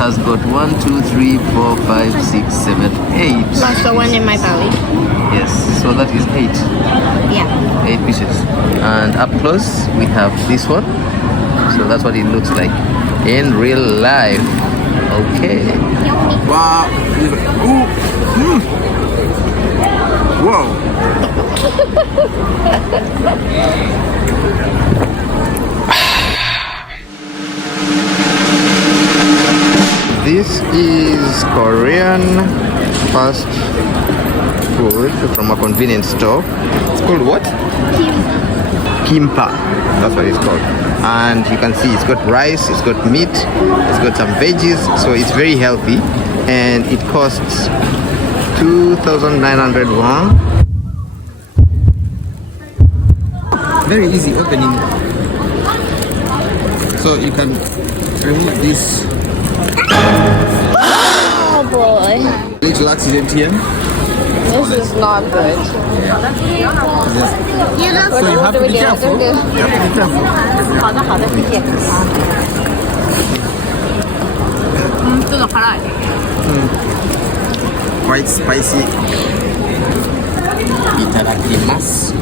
has got 1, 2, 3, 4, 5, 6, 7, 8. Plus the one in my belly. Yes, so that is 8. Yeah. 8 pieces. And up close, we have this one. So that's what it looks like in real life. Okay. Wow. Ooh. Mm. Wow. This is Korean fast food from a convenience store. It's called what? KIMBAP. That's what it's called. And you can see it's got rice, it's got meat, it's got some veggies, so it's very healthy. And it costs 2,900 won. Very easy opening. So you can remove this Oh boy. little accident here. This is not good. So you have to be careful. You have to be careful. 好的好的，谢谢。ちょっと辛い。Quite spicy. いただきます。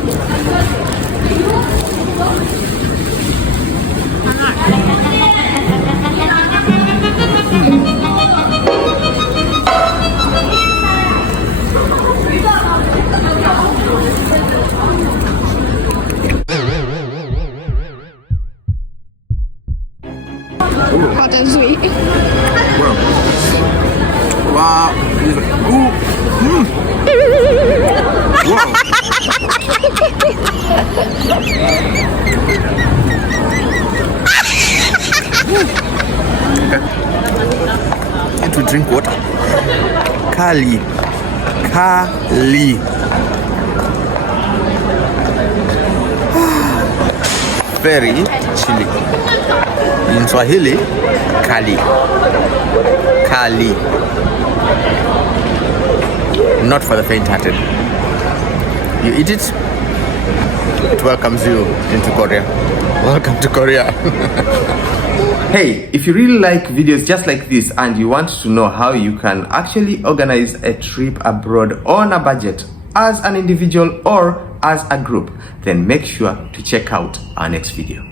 Hot and sweet. Wow. Ooh. Mm. Wow. Need to drink water. Kali. Very chilly. In Swahili, Kali. Not for the faint-hearted. You eat it, it welcomes you into Korea. Welcome to Korea. Hey, if you really like videos just like this and you want to know how you can actually organize a trip abroad on a budget as an individual or as a group, then make sure to check out our next video.